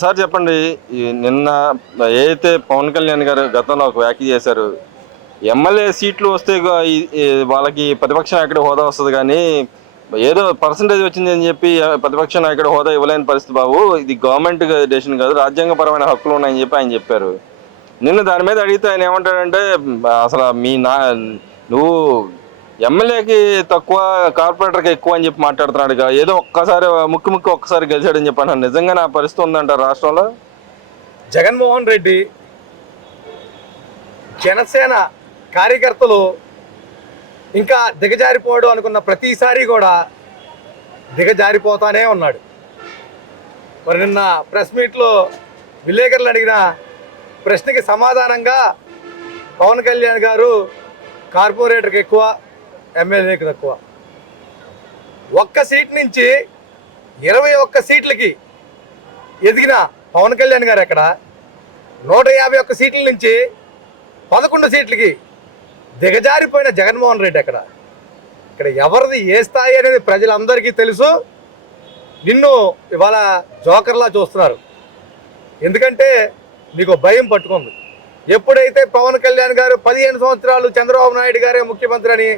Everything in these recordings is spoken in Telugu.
సార్ చెప్పండి. నిన్న ఏదైతే పవన్ కళ్యాణ్ గారు గతంలో ఒక వ్యాఖ్య చేశారు, ఎమ్మెల్యే సీట్లు వస్తే వాళ్ళకి ప్రతిపక్ష నాయకుడి హోదా వస్తుంది కానీ ఏదో పర్సంటేజ్ వచ్చింది అని చెప్పి ప్రతిపక్ష నాయకుడి హోదా ఇవ్వలేని పరిస్థితి బాబు, ఇది గవర్నమెంట్ డెసిషన్ కాదు, రాజ్యాంగపరమైన హక్కులు ఉన్నాయని చెప్పి ఆయన చెప్పారు. నిన్న దాని మీద అడిగితే ఆయన ఏమంటాడంటే, అసలు నువ్వు ఎమ్మెల్యేకి తక్కువ, కార్పొరేటర్కి ఎక్కువ అని చెప్పి మాట్లాడుతున్నాడు. ఏదో ఒక్కసారి ముక్కు ఒక్కసారి గెలిచాడని చెప్పి అన్నాడు. నిజంగా నా పరిస్థితి ఉందంటారు రాష్ట్రంలో? జగన్మోహన్ రెడ్డి జనసేన కార్యకర్తలు ఇంకా దిగజారిపోవడం అనుకున్న ప్రతిసారి కూడా దిగజారిపోతానే ఉన్నాడు. మరి నిన్న ప్రెస్ మీట్లో విలేకరులు అడిగిన ప్రశ్నకి సమాధానంగా పవన్ కళ్యాణ్ గారు కార్పొరేటర్కి ఎక్కువ, ఎమ్మెల్యేకి తక్కువ, ఒక్క సీట్ నుంచి 21 సీట్లకి ఎదిగిన పవన్ కళ్యాణ్ గారు ఎక్కడ, 151 సీట్ల నుంచి 11 సీట్లకి దిగజారిపోయిన జగన్మోహన్ రెడ్డి ఎక్కడ? ఇక్కడ ఎవరిది ఏ స్థాయి అనేది ప్రజలందరికీ తెలుసు. నిన్ను ఇవాళ జోకర్లా చూస్తున్నారు. ఎందుకంటే నీకు భయం పట్టుకుంది. ఎప్పుడైతే పవన్ కళ్యాణ్ గారు 15 సంవత్సరాలు చంద్రబాబు నాయుడు గారే ముఖ్యమంత్రి అని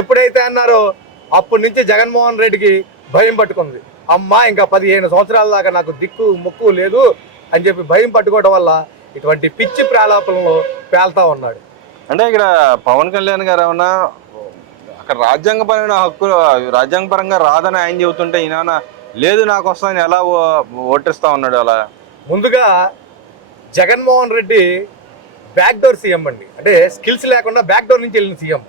ఎప్పుడైతే అన్నారో అప్పటి నుంచి జగన్మోహన్ రెడ్డికి భయం పట్టుకుంది. అమ్మా ఇంకా 15 సంవత్సరాల దాకా నాకు దిక్కు ముక్కు లేదు అని చెప్పి భయం పట్టుకోవడం వల్ల ఇటువంటి పిచ్చి ప్రాలాపనలో పేల్తా ఉన్నాడు. అంటే ఇక్కడ పవన్ కళ్యాణ్ గారు ఏమన్నా అక్కడ రాజ్యాంగపరమైన హక్కులు, రాజ్యాంగపరంగా రాదని ఆయన చెబుతుంటే ఈయన లేదు నాకు వస్తాయని ఎలా ఓటిస్తా ఉన్నాడు? అలా ముందుగా జగన్మోహన్ రెడ్డి బ్యాక్డోర్ సీఎం అండి. అంటే స్కిల్స్ లేకుండా బ్యాక్డోర్ నుంచి వెళ్ళిన సీఎం.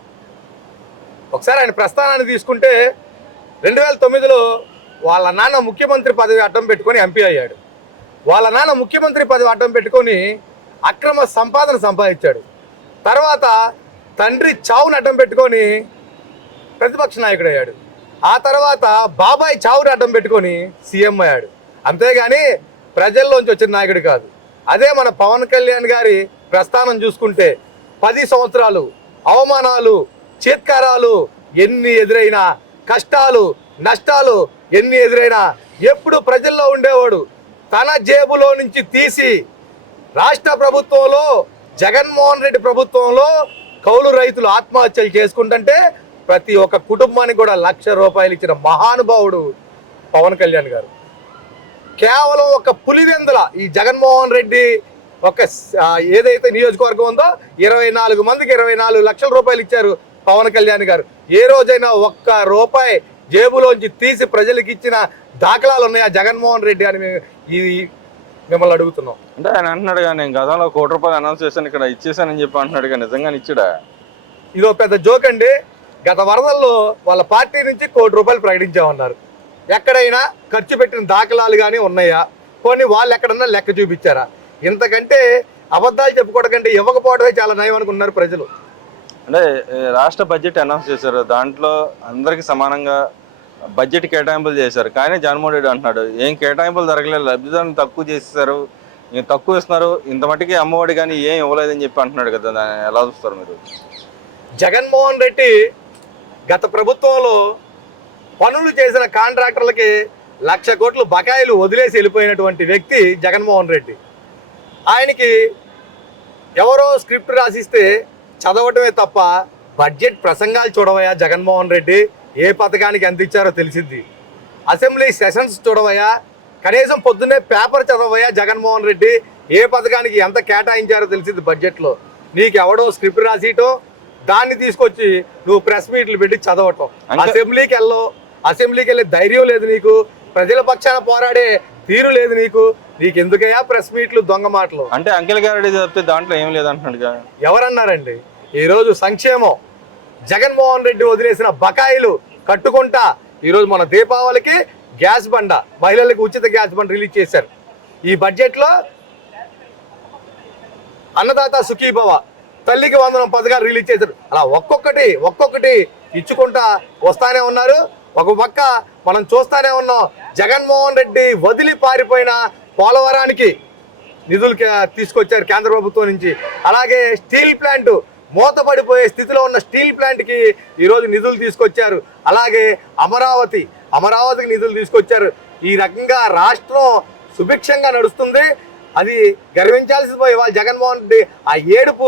ఒకసారి ఆయన ప్రస్థానాన్ని తీసుకుంటే 2009లో వాళ్ళ నాన్న ముఖ్యమంత్రి పదవి అడ్డం పెట్టుకొని ఎంపీ అయ్యాడు. వాళ్ళ నాన్న ముఖ్యమంత్రి పదవి అడ్డం పెట్టుకొని అక్రమ సంపాదన సంపాదించాడు. తర్వాత తండ్రి చావును అడ్డం పెట్టుకొని ప్రతిపక్ష నాయకుడు అయ్యాడు. ఆ తర్వాత బాబాయ్ చావుని అడ్డం పెట్టుకొని సీఎం అయ్యాడు. అంతేగాని ప్రజల్లోంచి వచ్చిన నాయకుడు కాదు. అదే మన పవన్ కళ్యాణ్ గారి ప్రస్థానం చూసుకుంటే 10 సంవత్సరాలు అవమానాలు, చేత్కారాలు ఎన్ని ఎదురైనా, కష్టాలు నష్టాలు ఎన్ని ఎదురైనా ఎప్పుడు ప్రజల్లో ఉండేవాడు. తన జేబులో నుంచి తీసి రాష్ట్ర ప్రభుత్వంలో, జగన్మోహన్ రెడ్డి ప్రభుత్వంలో కౌలు రైతులు ఆత్మహత్యలు చేసుకుంటుంటే ప్రతి ఒక్క కుటుంబానికి కూడా ₹1,00,000 ఇచ్చిన మహానుభావుడు పవన్ కళ్యాణ్ గారు. కేవలం ఒక పులివెందుల ఈ జగన్మోహన్ రెడ్డి ఒక ఏదైతే నియోజకవర్గం ఉందో 24 మందికి ₹24 లక్షల ఇచ్చారు పవన్ కళ్యాణ్ గారు. ఏ రోజైనా ఒక్క రూపాయి జేబులోంచి తీసి ప్రజలకు ఇచ్చిన దాఖలాలు ఉన్నాయా జగన్మోహన్ రెడ్డి అని మిమ్మల్ని అడుగుతున్నాం. అంటే ఆయన అంటున్నాడు కానీ నేను గతంలో ₹1,00,00,000 అనౌన్స్ చేశాను, ఇక్కడ ఇచ్చేసానని చెప్పి అంటున్నాడు కానీ నిజంగా ఇచ్చాడా? ఇదో పెద్ద జోక్ అండి. గత వరదల్లో వాళ్ళ పార్టీ నుంచి ₹1,00,00,000 ప్రకటించామన్నారు. ఎక్కడైనా ఖర్చు పెట్టిన దాఖలాలు కానీ ఉన్నాయా? పోనీ వాళ్ళు ఎక్కడన్నా లెక్క చూపించారా? ఇంతకంటే అబద్ధాలు చెప్పుకోవడం కంటే ఇవ్వకపోవడమే చాలా నయం అనుకున్నారు ప్రజలు. అంటే రాష్ట్ర బడ్జెట్ అనౌన్స్ చేశారు, దాంట్లో అందరికి సమానంగా బడ్జెట్ కేటాయింపులు చేశారు. కానీ జగన్మోహన్ రెడ్డి అంటున్నాడు ఏం కేటాయింపులు జరగలేదు, లబ్ధిదారులను తక్కువ చేసేసారు, తక్కువ ఇస్తున్నారు, ఇంత మట్టికి అమ్మఒడి కానీ ఏం ఇవ్వలేదని చెప్పి అంటున్నాడు కదా. దాన్ని ఎలా చూస్తారు మీరు? జగన్మోహన్ రెడ్డి గత ప్రభుత్వంలో పనులు చేసిన కాంట్రాక్టర్లకి ₹1,00,000 కోట్లు బకాయిలు వదిలేసి వెళ్ళిపోయినటువంటి వ్యక్తి జగన్మోహన్ రెడ్డి. ఆయనకి ఎవరో స్క్రిప్ట్ రాసిస్తే చదవటమే తప్ప బడ్జెట్ ప్రసంగాలు చూడవయా జగన్మోహన్ రెడ్డి, ఏ పథకానికి ఎంత ఇచ్చారో తెలిసింది. అసెంబ్లీ సెషన్స్ చూడవయా, కనీసం పొద్దున్నే పేపర్ చదవయా జగన్మోహన్ రెడ్డి, ఏ పథకానికి ఎంత కేటాయించారో తెలిసింది బడ్జెట్లో. నీకు ఎవడో స్క్రిప్ట్ రాసియటం, దాన్ని తీసుకొచ్చి నువ్వు ప్రెస్ మీట్లు పెట్టి చదవటం. అసెంబ్లీకి వెళ్ళే ధైర్యం లేదు నీకు, ప్రజల పక్షాన పోరాడే తీరు లేదు నీకు. నీకు ఎందుకయ్యా ప్రెస్ మీట్లు, దొంగ మాటలు? అంటే అంకెల్ గారెడ్డి చెప్తే దాంట్లో ఏం లేదంటున్నాడుగా. ఎవరన్నారండి? ఈరోజు సంక్షేమం జగన్మోహన్ రెడ్డి వదిలేసిన బకాయిలు కట్టుకుంటా ఈరోజు మన దీపావళికి గ్యాస్ బండ, మహిళలకు ఉచిత గ్యాస్ బండ రిలీజ్ చేశారు. ఈ బడ్జెట్లో అన్నదాత సుఖీభవ, తల్లికి వందనం పథకాలు రిలీజ్ చేశారు. అలా ఒక్కొక్కటి ఇచ్చుకుంటా వస్తానే ఉన్నారు. ఒక పక్క మనం చూస్తానే ఉన్నాం, జగన్మోహన్ రెడ్డి వదిలి పారిపోయిన పోలవరానికి నిధులు తీసుకొచ్చారు కేంద్ర ప్రభుత్వం నుంచి. అలాగే స్టీల్ ప్లాంట్ మూతపడిపోయే స్థితిలో ఉన్న స్టీల్ ప్లాంట్కి ఈరోజు నిధులు తీసుకొచ్చారు. అలాగే అమరావతికి నిధులు తీసుకొచ్చారు. ఈ రకంగా రాష్ట్రం సుభిక్షంగా నడుస్తుంది. అది గర్వించాల్సి పోయి ఇవాళ జగన్మోహన్ రెడ్డి ఆ ఏడుపు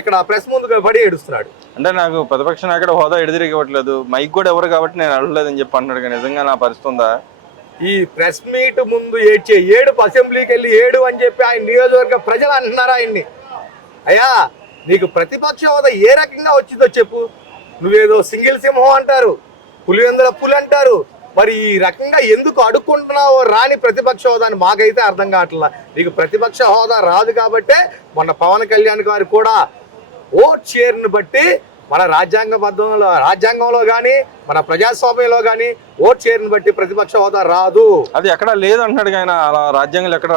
ఇక్కడ ప్రెస్ ముందు పడి ఏడుస్తున్నాడు. అంటే నాకు ప్రతిపక్ష నాయకుడు హోదా ఎడిదిరిగి ఇవ్వట్లేదు, మైక్ కూడా ఎవరు కాబట్టి నేను అడగలేదని చెప్పి అంటున్నాడు. కానీ నిజంగా నా పరిస్థితి ఉందా? ఈ ప్రెస్ మీట్ ముందు ఏడుపు అసెంబ్లీకి వెళ్ళి ఏడు అని చెప్పి ఆయన నియోజకవర్గ ప్రజలు అంటున్నారు ఆయన్ని. అయ్యా, నీకు ప్రతిపక్ష హోదా ఏ రకంగా వచ్చిందో చెప్పు. నువ్వేదో సింగిల్ సింహం అంటారు, పులివెందుల పులి అంటారు. మరి ఈ రకంగా ఎందుకు అడుక్కుంటున్నావో రాని ప్రతిపక్ష హోదా అని మాకైతే అర్థం కావట్లా. నీకు ప్రతిపక్ష హోదా రాదు కాబట్టే మొన్న పవన్ కళ్యాణ్ గారు కూడా ఓట్ షేర్ని బట్టి మన రాజ్యాంగంలో కానీ మన ప్రజాస్వామ్యంలో కానీ ఓట్ షేర్ని బట్టి ప్రతిపక్ష హోదా రాదు. అది ఎక్కడ లేదు అంటున్నాడు ఆయన. అలా రాజ్యాంగంలో ఎక్కడ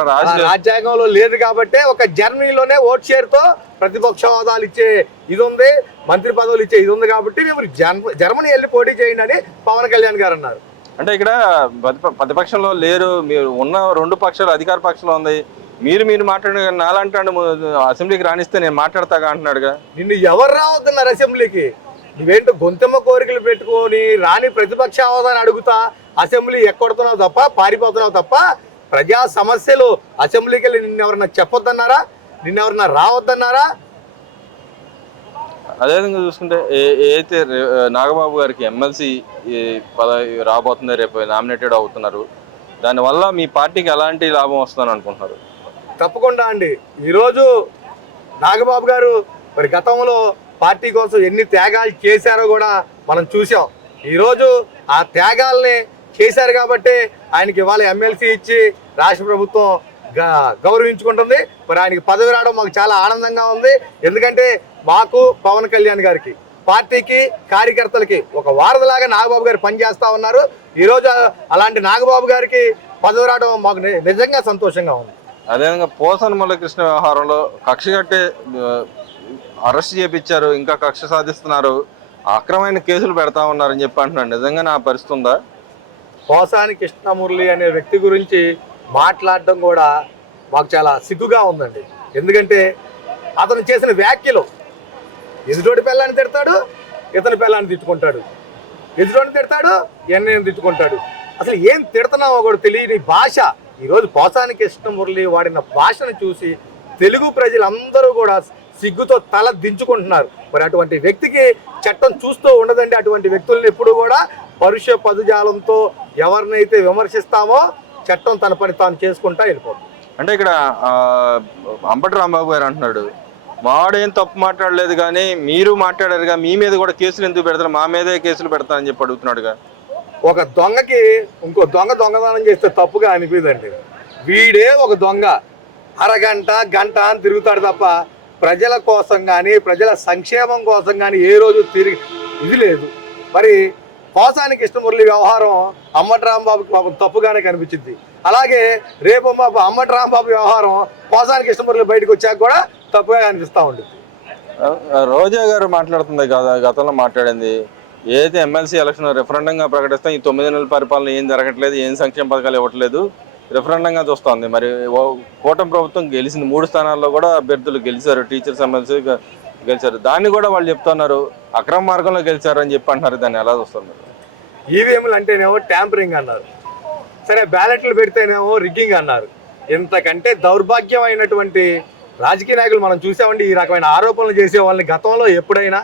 రాజ్యాంగంలో లేదు కాబట్టి ఒక జర్నీలోనే ఓట్ షేర్తో ప్రతిపక్ష హోదాలు ఇచ్చే ఇది ఉంది, మంత్రి పదవులు ఇచ్చే ఇది ఉంది. కాబట్టి మేము జర్మనీ వెళ్ళి పోటీ చేయండి అని పవన్ కళ్యాణ్ గారు అన్నారు. అంటే ఇక్కడ ప్రతిపక్షంలో లేరు, మీరు ఉన్న రెండు పక్షాలు అధికార పక్షంలో ఉంది, మీరు మాట్లాడిన నాలంటాడు అసెంబ్లీకి రాణిస్తే నేను మాట్లాడతాగా అంటున్నాడుగా. నిన్ను ఎవరు రావద్దన్నారు అసెంబ్లీకి? నువ్వేంటో గొంతెమ్మ కోరికలు పెట్టుకొని రాని ప్రతిపక్ష హోదాని అడుగుతా అసెంబ్లీ ఎక్కొడుతున్నావు తప్ప, పారిపోతున్నావు తప్ప, ప్రజా సమస్యలు అసెంబ్లీకి వెళ్ళి నిన్నెవరన్నా చెప్పొద్దన్నారా? నిన్నెవరన్నా రావద్దన్నారా? అదేవిధంగా చూసుకుంటే ఏదైతే నాగబాబు గారికి ఎమ్మెల్సీ పదవి రాబోతుంది, రేపు నామినేటెడ్ అవుతున్నారు, దానివల్ల మీ పార్టీకి ఎలాంటి లాభం వస్తుందని అనుకుంటున్నారు? తప్పకుండా అండి. ఈరోజు నాగబాబు గారు మరి గతంలో పార్టీ కోసం ఎన్ని త్యాగాలు చేశారో కూడా మనం చూసాం. ఈరోజు ఆ త్యాగాల్ని చేశారు కాబట్టి ఆయనకి ఇవాళ ఎమ్మెల్సీ ఇచ్చి రాష్ట్ర ప్రభుత్వం గౌరవించుకుంటుంది. మరి ఆయనకి పదవి రావడం మాకు చాలా ఆనందంగా ఉంది. ఎందుకంటే మాకు పవన్ కళ్యాణ్ గారికి, పార్టీకి, కార్యకర్తలకి ఒక వారధిలాగా నాగబాబు గారు పనిచేస్తూ ఉన్నారు. ఈరోజు అలాంటి నాగబాబు గారికి పదవి రావడం మాకు నిజంగా సంతోషంగా ఉంది. అదేవిధంగా పోసాని మురళీకృష్ణ వ్యవహారంలో కక్ష కట్టే అరెస్ట్ చేయించారు, ఇంకా కక్ష సాధిస్తున్నారు, అక్రమైన కేసులు పెడతా ఉన్నారని చెప్పి అంటున్నాడు. నిజంగా నా పరిస్థితి ఉందా? పోసాని కృష్ణమురళి అనే వ్యక్తి గురించి మాట్లాడడం కూడా మాకు చాలా సిగ్గుగా ఉందండి. ఎందుకంటే అతను చేసిన వ్యాఖ్యలు, ఎదుటోటి పిల్లాన్ని తిడతాడు, ఇతని పిల్లాన్ని తిట్టుకుంటాడు, ఎదుటోని తిడతాడు, ఎన్నైనా తిట్టుకుంటాడు. అసలు ఏం తిడుతున్నావో కూడా తెలియని భాష. ఈరోజు పోసాని కృష్ణమురళి వాడిన భాషను చూసి తెలుగు ప్రజలందరూ కూడా సిగ్గుతో తల దించుకుంటున్నారు. మరి అటువంటి వ్యక్తికి చట్టం చూస్తూ ఉండదండి. అటువంటి వ్యక్తులను ఎప్పుడు కూడా పరుష పదజాలంతో ఎవరినైతే విమర్శిస్తామో చట్టం తన పని తాను చేసుకుంటా వెళ్ళిపోతుంది. అంటే ఇక్కడ అంబటి రాంబాబు గారు అంటున్నాడు, మావాడేం తప్పు మాట్లాడలేదు కానీ మీరు మాట్లాడారుగా, మీ మీద కూడా కేసులు ఎందుకు పెడతారు, మా మీదే కేసులు పెడతారని చెప్పి అడుగుతున్నాడుగా. ఒక దొంగకి ఇంకో దొంగతనం చేస్తే తప్పుగా అనిపిదండి. వీడే ఒక దొంగ అరగంట గంట అని తిరుగుతాడు తప్ప ప్రజల కోసం కానీ ప్రజల సంక్షేమం కోసం కానీ ఏ రోజు తిరిగి ఇది లేదు. మరి పోసాని కృష్ణమురళి వ్యవహారం అంబటి రాంబాబుకి పాపం తప్పుగానే కనిపించింది. అలాగే రేపు మా అంబటి రాంబాబు వ్యవహారం పోసాని కృష్ణమురళి బయటకు వచ్చాక కూడా తప్పుగా కనిపిస్తూ ఉంటుంది. రోజా గారు మాట్లాడుతుంది కదా, గతంలో మాట్లాడింది, ఏదైతే ఎమ్మెల్సీ ఎలక్షన్ రెఫరెండంగా ప్రకటిస్తాం, ఈ 9 నెలల పరిపాలన ఏం జరగట్లేదు, ఏం సంక్షేమ పథకాలు ఇవ్వట్లేదు, రెఫరెండంగా చూస్తోంది. మరి కూటమి ప్రభుత్వం గెలిచింది, 3 స్థానాల్లో కూడా అభ్యర్థులు గెలిచారు, టీచర్స్ ఎమ్మెల్సీ గెలిచారు. దాన్ని కూడా వాళ్ళు చెప్తున్నారు అక్రమ మార్గంలో గెలిచారు అని చెప్పి అంటున్నారు. దాన్ని ఎలా చూస్తున్నారు? ఈవీఎంలు అంటేనేమో ట్యాంపరింగ్ అన్నారు, సరే బ్యాలెట్లు పెడితేనేమో రిగ్గింగ్ అన్నారు. ఇంతకంటే దౌర్భాగ్యమైనటువంటి రాజకీయ నాయకులు మనం చూసామండి. ఈ రకమైన ఆరోపణలు చేసే వాళ్ళని గతంలో ఎప్పుడైనా.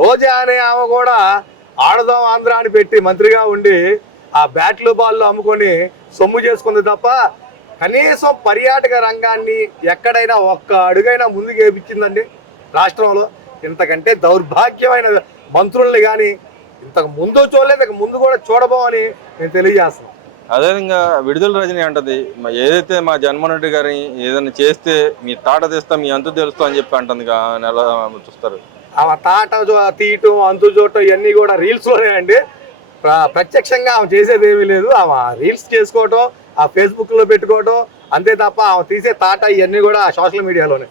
రోజా అనే ఆమె కూడా ఆడదాం ఆంధ్ర అని పెట్టి మంత్రిగా ఉండి ఆ బ్యాట్లు బాళ్ళు అమ్ముకొని సొమ్ము చేసుకుంది తప్ప కనీసం పర్యాటక రంగాన్ని ఎక్కడైనా ఒక్క అడుగైనా ముందుకు వేపించిందండి రాష్ట్రంలో. ఇంతకంటే దౌర్భాగ్యమైన మంత్రుల్ని కానీ ఇంతకు ముందు చూడలేదు, ఇక ముందు కూడా చూడబోమని నేను తెలియజేస్తున్నాను. అదేవిధంగా విడుదల రజని అంటది, ఏదైతే మా జగన్మోహన్ రెడ్డి గారిని ఏదైనా చేస్తే మీ తాట తెస్తా, మీ అంతు తెలుస్తా అని చెప్పి అంటుంది. ఎలా చూస్తారు? ఆమె తాట తీయటం, అంతు చూడటం ఇవన్నీ కూడా రీల్స్లోనే అండి. ప్రత్యక్షంగా ఆమె చేసేది ఏమీ లేదు. ఆమె రీల్స్ చేసుకోవటం, ఆ ఫేస్బుక్లో పెట్టుకోవటం అంతే తప్ప ఆమె తీసే తాట ఇవన్నీ కూడా సోషల్ మీడియాలోనే.